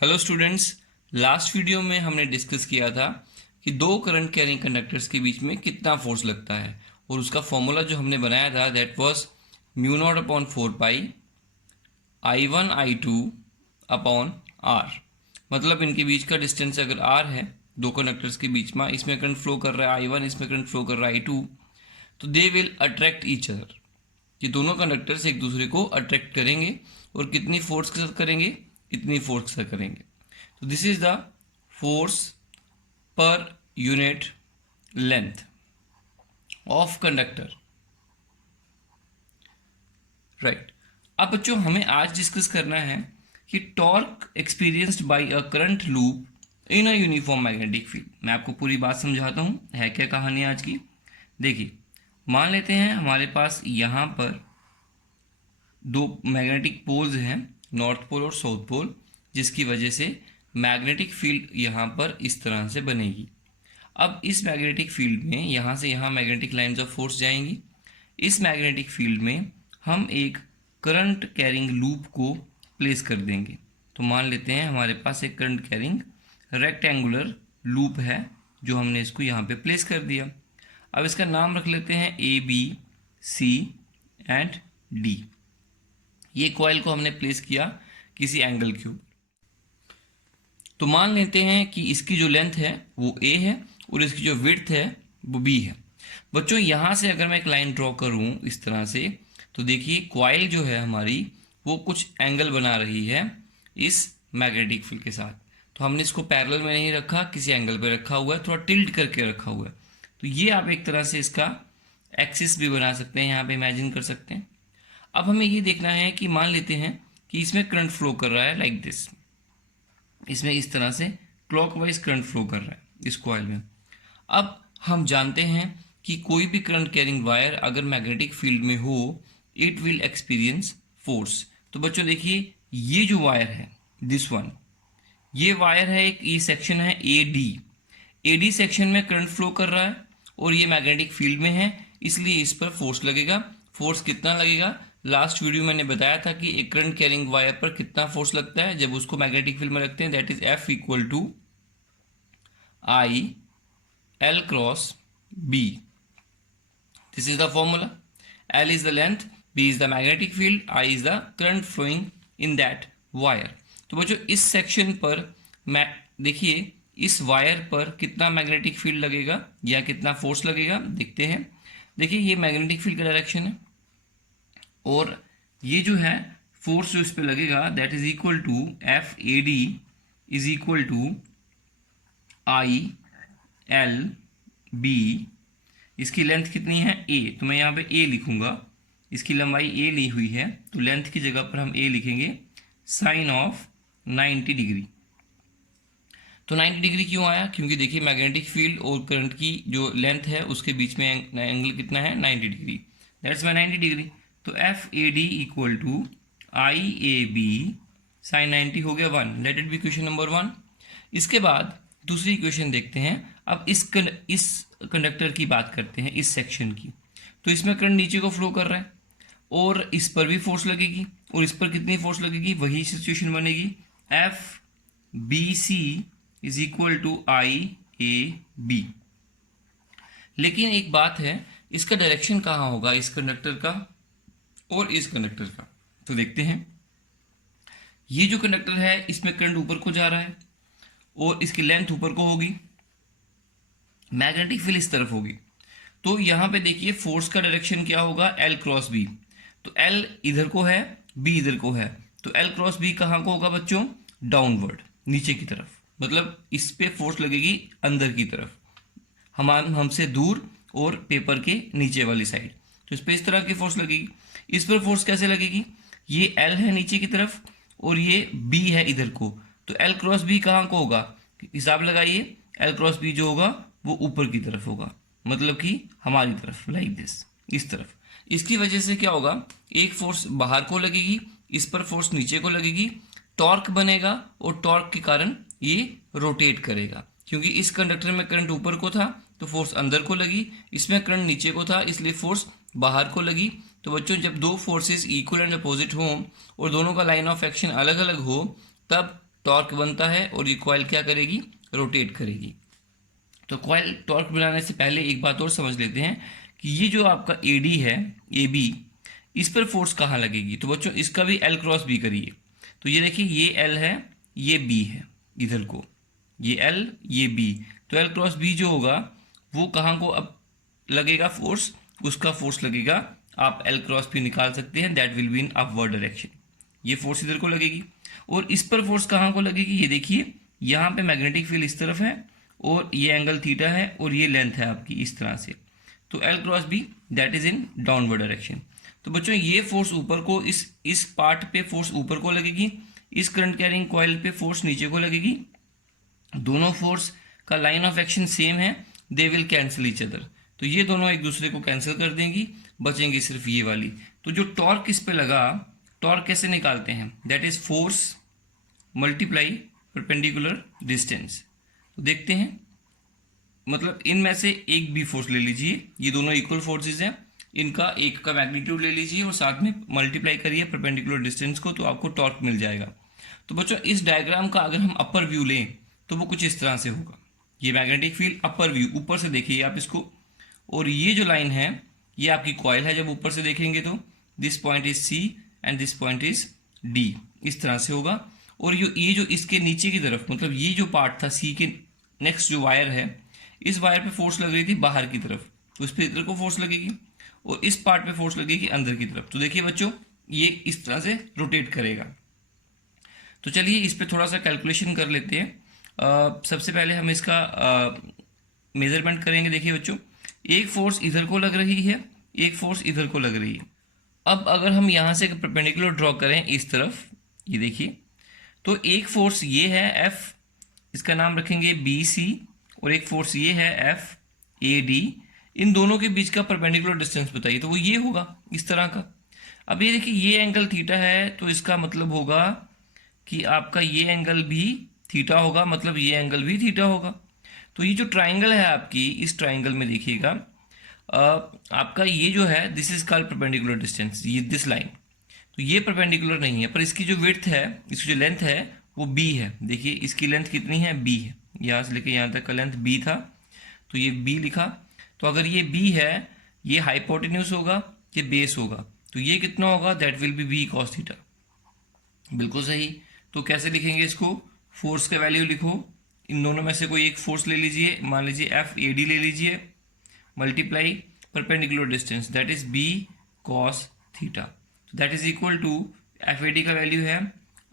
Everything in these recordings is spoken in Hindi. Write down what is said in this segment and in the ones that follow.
हेलो स्टूडेंट्स, लास्ट वीडियो में हमने डिस्कस किया था कि दो करंट कैरिंग कंडक्टर्स के बीच में कितना फोर्स लगता है और उसका फॉर्मूला जो हमने बनाया था that was mu naught upon 4 pi I1 I2 upon r. मतलब इनके बीच का डिस्टेंस अगर आर है, दो कंडक्टर्स के बीच में, इसमें करंट फ्लो कर रहा है I1, इसमें करंट फ्लो कर रहा है I2, तो they will attract each other. ये दोनों कंडक्टर्स एक दूसरे को अट्रैक्ट करेंगे और कितनी फोर्स के साथ करेंगे, इतनी फोर्स के साथ करेंगे। तो this is the force per unit length of conductor, right. अब बच्चों हमें आज डिस्कस करना है कि torque experienced bye a current loop in a uniform magnetic field. मैं आपको पूरी बात समझाता हूँ, है क्या कहानी आज की। देखिए, मान लेते हैं हमारे पास यहाँ पर दो मैग्नेटिक पोल्स हैं, नॉर्थ पोल और साउथ पोल, जिसकी वजह से मैग्नेटिक फील्ड यहाँ पर इस तरह से बनेगी। अब इस मैग्नेटिक फील्ड में यहाँ से यहाँ मैग्नेटिक लाइंस ऑफ फोर्स जाएंगी। इस मैग्नेटिक फील्ड में हम एक करंट कैरिंग लूप को प्लेस कर देंगे। तो मान लेते हैं हमारे पास एक करंट कैरिंग रेक्टेंगुलर लूप है, जो हमने इसको यहाँ पे प्लेस कर दिया। अब इसका नाम रख लेते हैं ABC एंड D। ये कॉइल को हमने प्लेस किया किसी एंगल के ऊपर। तो मान लेते हैं कि इसकी जो लेंथ है वो A है और इसकी जो विड्थ है वो B है। बच्चों यहाँ से अगर मैं एक लाइन ड्रॉ करूँ इस तरह से, तो देखिए कॉइल जो है हमारी वो कुछ एंगल बना रही है इस मैग्नेटिक फील्ड के साथ। तो हमने इसको पैरेलल में नहीं रखा, किसी एंगल पे रखा हुआ है, थोड़ा टिल्ट करके रखा हुआ है। तो ये आप एक तरह से इसका एक्सिस भी बना सकते हैं, यहाँ पे इमेजिन कर सकते हैं। अब हमें ये देखना है कि मान लेते हैं कि इसमें करंट फ्लो कर रहा है लाइक दिस, इसमें इस तरह से क्लॉकवाइज करंट फ्लो कर रहा है इस कॉइल में। अब हम जानते हैं कि कोई भी करंट कैरिंग वायर अगर मैग्नेटिक फील्ड में हो, इट विल एक्सपीरियंस फोर्स। तो बच्चों देखिए, ये जो वायर है दिस वन, ये वायर है, एक ये सेक्शन है AD सेक्शन में करंट फ्लो कर रहा है और ये मैग्नेटिक फील्ड में है, इसलिए इस पर फोर्स लगेगा। फोर्स कितना लगेगा, लास्ट वीडियो मैंने बताया था कि एक करंट कैरिंग वायर पर कितना फोर्स लगता है जब उसको मैग्नेटिक फील्ड में रखते हैं, that is F equal to I L cross B। This is the formula. L is the length, B is the magnetic field, I is the current flowing in that wire। तो बच्चों इस सेक्शन पर मैं देखिए इस वायर पर कितना मैग्नेटिक फील्ड लगेगा या कितना फोर्स लगेगा, देखते हैं। देखिए ये मैग्नेटिक फील्ड का डायरेक्शन है और ये जो है फोर्स जो इस पर लगेगा that is equal to FAD is equal to ILB। इसकी लेंथ कितनी है A, तो मैं यहाँ पे A लिखूंगा, इसकी लंबाई A ली हुई है, तो लेंथ की जगह पर हम A लिखेंगे साइन ऑफ 90 डिग्री। तो 90 डिग्री क्यों आया, क्योंकि देखिए मैग्नेटिक फील्ड और करंट की जो लेंथ है उसके बीच में एंगल कितना है, 90 डिग्री, दैट्स माय 90 डिग्री। तो FAD equal to IAB sine 90 हो गया 1। Let it be question number 1। इसके बाद दूसरी इक्वेशन देखते हैं। अब इस कंडक्टर की बात करते हैं, इस सेक्शन की। तो इसमें करंट नीचे को फ्लो कर रहा है और इस पर भी फोर्स लगेगी, और इस पर कितनी फोर्स लगेगी, वही सिचुएशन बनेगी, FBC is equal to IAB। लेकिन एक बात है, इसका डायरेक्शन कहाँ होगा, इस कंडक्टर का और इस कंडक्टर का। तो देखते हैं, ये जो कंडक्टर है इसमें करंट ऊपर को जा रहा है और इसकी लेंथ ऊपर को होगी, मैग्नेटिक फील्ड इस तरफ होगी। तो यहाँ पे देखिए फोर्स का डायरेक्शन क्या होगा, L क्रॉस B। तो L इधर को है, B इधर को है, तो L क्रॉस B कहाँ को होगा बच्चों, डाउनवर्ड, नीचे की तरफ। मतलब इस पे फोर्स लगेगी अंदर की तरफ, हमसे दूर और पेपर के नीचे वाली साइड। तो इस पे इस तरह की फोर्स लगेगी। इस पर फोर्स कैसे लगेगी, ये L है नीचे की तरफ और ये B है इधर को, तो L क्रॉस B कहाँ को होगा, हिसाब लगाइए, L क्रॉस B जो होगा वो ऊपर की तरफ होगा, मतलब कि हमारी तरफ, लाइक दिस, इस तरफ। इसकी वजह से क्या होगा, एक फोर्स बाहर को लगेगी, इस पर फोर्स नीचे को लगेगी, टॉर्क बनेगा और टॉर्क के कारण ये रोटेट करेगा। क्योंकि इस कंडक्टर में करंट ऊपर को था तो फोर्स अंदर को लगी, इसमें करंट नीचे को था इसलिए फोर्स बाहर को लगी। तो बच्चों जब दो फोर्सेस इक्वल एंड अपोजिट हों और दोनों का लाइन ऑफ एक्शन अलग अलग हो, तब टॉर्क बनता है और ये कॉइल क्या करेगी, रोटेट करेगी। तो कॉइल टॉर्क बनाने से पहले एक बात और समझ लेते हैं कि ये जो आपका एडी है, ए बी, इस पर फोर्स कहाँ लगेगी। तो बच्चों इसका भी एल क्रॉस बी करिए। तो ये देखिए, ये एल है, ये बी है, इधर को ये एल, ये बी। तो एल क्रॉस बी जो होगा वो कहाँ को अब लगेगा फोर्स, उसका फोर्स लगेगा, आप एल क्रॉस बी निकाल सकते हैं, that will be in upward direction. ये फोर्स इधर को लगेगी और इस पर फोर्स कहाँ को लगेगी, ये देखिए यहाँ पे मैग्नेटिक फील्ड इस तरफ है और ये एंगल थीटा है और ये लेंथ है आपकी इस तरह से। तो L cross B that is in downward direction. तो बच्चों ये फोर्स ऊपर को, इस पार्ट पे फोर्स ऊपर को लगेगी, इस करंट कैरिंग कॉइल पे फोर्स नीचे को लगेगी। दोनों फोर्स का लाइन ऑफ एक्शन सेम है, they will cancel each other. तो ये दोनों एक दूसरे को कैंसिल कर देंगी, बचेंगी सिर्फ ये वाली। तो जो टॉर्क इस पे लगा, टॉर्क कैसे निकालते हैं, that is force multiply perpendicular distance. तो देखते हैं, मतलब इनमें से एक भी फोर्स ले लीजिए, ये दोनों इक्वल फोर्सेस हैं, इनका एक का मैग्नीट्यूड ले लीजिए और साथ में मल्टीप्लाई करिए परपेंडिकुलर डिस्टेंस को, तो आपको टॉर्क मिल जाएगा। तो बच्चों इस डायग्राम का अगर हम अपर व्यू लें तो वो कुछ इस तरह से होगा। ये मैग्नेटिक फील्ड अपर व्यू, ऊपर से देखिए आप इसको, और ये जो लाइन है ये आपकी कॉइल है। जब ऊपर से देखेंगे तो this point is C and this point is D, इस तरह से होगा। और ये जो इसके नीचे की तरफ, मतलब ये जो पार्ट था सी के नेक्स्ट जो वायर है, इस वायर पे फोर्स लग रही थी बाहर की तरफ, तो इस पे इधर को फोर्स लगेगी और इस पार्ट पे फोर्स लगेगी अंदर की तरफ। तो देखिए बच्चों ये इस तरह से रोटेट करेगा। तो चलिए इस पे थोड़ा सा कैलकुलेशन कर लेते हैं। सबसे पहले हम इसका मेजरमेंट करेंगे। देखिए बच्चों, एक फोर्स इधर को लग रही है, एक फोर्स इधर को लग रही है। अब अगर हम यहाँ से परपेंडिकुलर ड्रॉ करें इस तरफ, ये देखिए, तो एक फोर्स ये है एफ, इसका नाम रखेंगे बी सी, और एक फोर्स ये है एफ ए डी। इन दोनों के बीच का परपेंडिकुलर डिस्टेंस बताइए, तो वो ये होगा इस तरह का। अब ये देखिए, ये एंगल थीटा है, तो इसका मतलब होगा कि आपका ये एंगल भी थीटा होगा, मतलब ये एंगल भी थीटा होगा। तो ये जो ट्राइंगल है आपकी, इस ट्राइंगल में देखिएगा आपका ये जो है, this is called perpendicular distance, ये दिस लाइन। तो ये परपेंडिकुलर नहीं है, पर इसकी जो विड्थ है, इसकी जो लेंथ है वो बी है। देखिए इसकी लेंथ कितनी है, बी है, यहाँ से लेके यहाँ तक का लेंथ बी था, तो ये बी लिखा। तो अगर ये बी है, ये हाइपोटेन्यूज होगा, ये बेस होगा, तो ये कितना होगा, that will be B cos theta. बिल्कुल सही। तो कैसे लिखेंगे इसको, फोर्स का वैल्यू लिखो, इन दोनों में से कोई एक फोर्स ले लीजिए, मान लीजिए एफ ए डी ले लीजिए, multiply perpendicular distance, that is B cos theta. तो that is equal to, F A D का वैल्यू है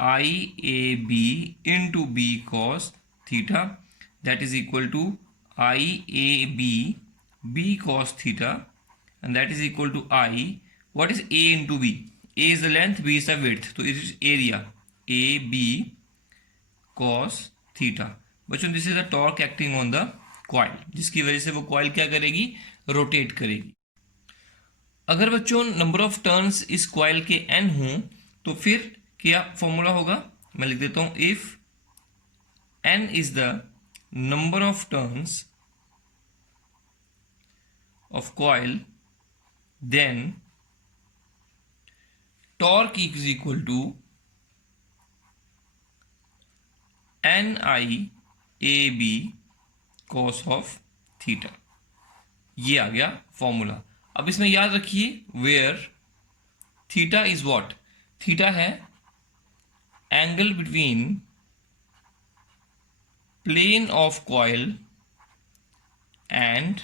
I A B into B cos theta, that is equal to I A B B cos theta, and that is equal to I, what is A into B, A is the length, B is the width, तो it is area A B cos theta. बच्चों this is the torque acting on the coil, जिसकी वजह से वो कॉइल क्या करेगी, रोटेट करेगी। अगर बच्चों नंबर ऑफ टर्न्स इस कॉइल के n हों तो फिर क्या फॉर्मूला होगा, मैं लिख देता हूं, if n is the number of turns of coil then torque is equal to N I A B cos of theta. ये आ गया फॉर्मूला। अब इसमें याद रखिए, where theta is what, theta है angle between plane of coil and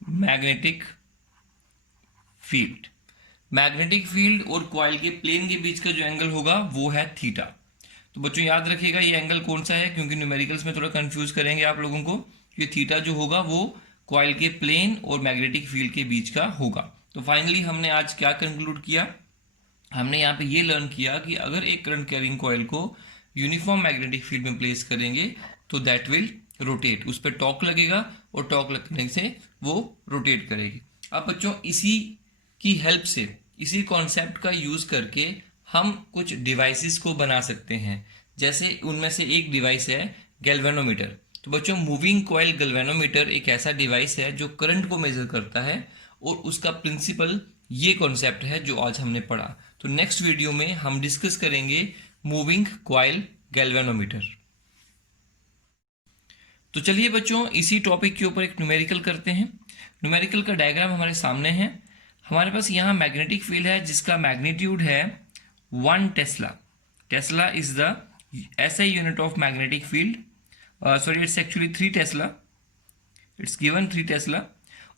magnetic field. Magnetic field और कॉइल के प्लेन के बीच का जो एंगल होगा वो है थीटा। तो बच्चों याद रखिएगा ये एंगल कौन सा है, क्योंकि न्यूमेरिकल्स में थोड़ा कंफ्यूज करेंगे आप लोगों को। ये थीटा जो होगा वो कॉइल के प्लेन और मैग्नेटिक फील्ड के बीच का होगा। तो फाइनली हमने आज क्या कंक्लूड किया, हमने यहाँ पे ये लर्न किया कि अगर एक करंट कैरिंग कॉइल को यूनिफॉर्म मैग्नेटिक फील्ड में प्लेस करेंगे तो दैट विल रोटेट, उस पर टॉर्क लगेगा और टॉर्क लगने से वो रोटेट करेगी। अब बच्चों इसी की हेल्प से, इसी कॉन्सेप्ट का यूज करके हम कुछ डिवाइसेस को बना सकते हैं। जैसे उनमें से एक डिवाइस है गैल्वेनोमीटर। तो बच्चों मूविंग कॉइल गैल्वेनोमीटर एक ऐसा डिवाइस है जो करंट को मेजर करता है और उसका प्रिंसिपल ये कॉन्सेप्ट है जो आज हमने पढ़ा। तो नेक्स्ट वीडियो में हम डिस्कस करेंगे मूविंग कॉइल गैल्वेनोमीटर। तो चलिए बच्चों इसी टॉपिक के ऊपर एक न्यूमेरिकल करते हैं। न्यूमेरिकल का डायग्राम हमारे सामने है। हमारे पास यहाँ मैग्नेटिक फील्ड है जिसका मैग्नीट्यूड है 1 Tesla. Tesla is the SI unit of magnetic field. Sorry, it's actually 3 Tesla, it's given 3 Tesla.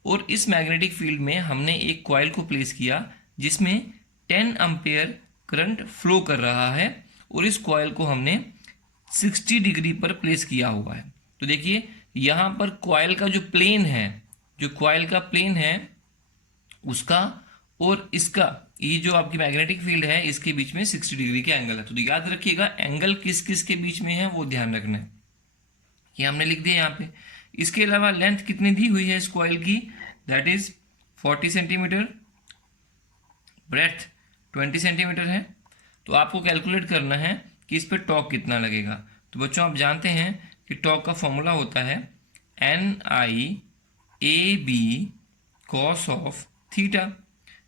और इस मैग्नेटिक फील्ड में हमने एक कॉइल को प्लेस किया जिसमें 10 एम्पेयर करंट फ्लो कर रहा है और इस कॉइल को हमने 60 डिग्री पर प्लेस किया हुआ है। तो देखिए यहाँ पर कॉइल का जो प्लेन है, जो कॉइल का प्लेन है उसका और इसका, ये जो आपकी मैग्नेटिक फील्ड है इसके बीच में 60 डिग्री के एंगल है। तो याद रखिएगा एंगल किस किस के बीच में है वो ध्यान रखना है। ये हमने लिख दिया यहाँ पे। इसके अलावा लेंथ कितनी दी हुई है इस कॉइल की, that is 40 centimetre, breadth 20 centimetre है। तो आपको कैलकुलेट करना है कि इस पर टॉर्क कितना लगेगा। तो बच्चों आप जानते हैं कि टॉर्क का फॉर्मूला होता है NIAB cos of theta.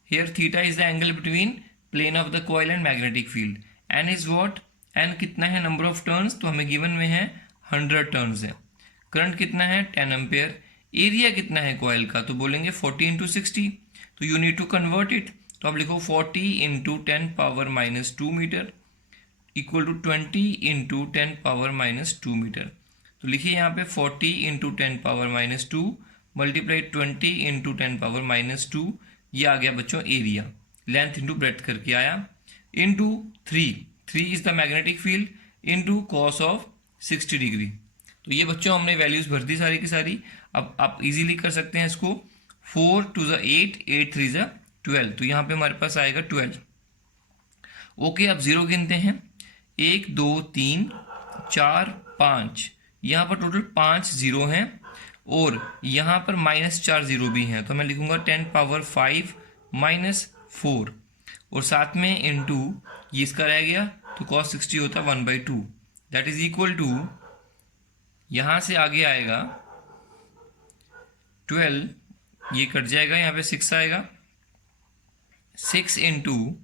Here theta is the angle between plane of the coil and magnetic field. N is what? N कितना है, नंबर ऑफ टर्न्स, तो हमें गिवन में है 100 टर्न्स है। करंट कितना है 10 एम्पेयर। एरिया कितना है कॉइल का, तो बोलेंगे 40 इंटू 60। तो you need to convert it. तो आप लिखो 40 into 10 power minus 2 metre equal to 20 into 10 power minus 2 metre. तो लिखिए यहाँ पे 40 into 10 power minus 2 multiply 20 into 10 power minus 2। ये आ गया बच्चों एरिया, लेंथ इंटू ब्रेड्थ करके आया, into 3 is the magnetic field, into cos of 60 degree. तो ये बच्चों हमने वैल्यूज भर दी सारी की सारी। अब आप इजीली कर सकते हैं इसको। 4 टू ज़ 8, 8 3 ज़ 12, तो यहाँ पे हमारे पास आएगा 12। ओके, अब जीरो गिनते हैं। 1 2 3 4 5, यहाँ पर टोटल 5 जीरो हैं और यहाँ पर -4 जीरो भी हैं। तो मैं लिखूंगा 10 पावर 5 माइनस 4 और साथ में इंटू ये इसका रह गया, तो cos 60 होता है 1/2, दैट इज इक्वल टू, यहाँ से आगे आएगा 12, ये कट जाएगा, यहाँ पे 6 आएगा, 6 इंटू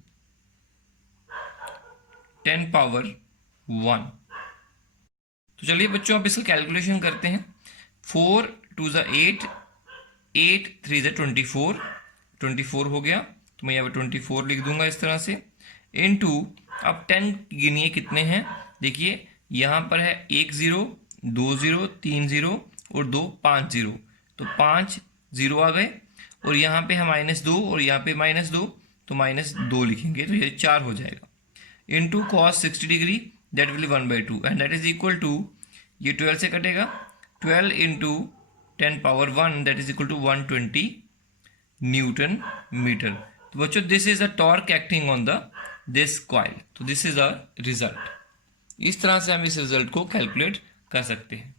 10 पावर 1। तो चलिए बच्चों अब इसका कैलकुलेशन करते हैं। 4 टू ज़ 8, 8 3 ज़ 24, 24 हो गया, तो मैं यहाँ पे 24 लिख दूंगा इस तरह से, इनटू अब 10 गिनिए कितने हैं। देखिए यहाँ पर है 1 0, 2 0, 3 0 और 2 5 0, तो 5 0 आ गए और यहाँ पे है -2 और यहाँ पे -2, तो -2 लिखेंगे, तो ये 4 हो जाएगा, into cos 60 degree, that will 1/2 and that is equal to, ये 12 से कटेगा, 12 into 10 power 1, that is equal to 120 newton metre. तो बच्चों this is a torque acting on the this coil. तो दिस इज अ रिजल्ट। इस तरह से हम इस रिजल्ट को कैलकुलेट कर सकते हैं।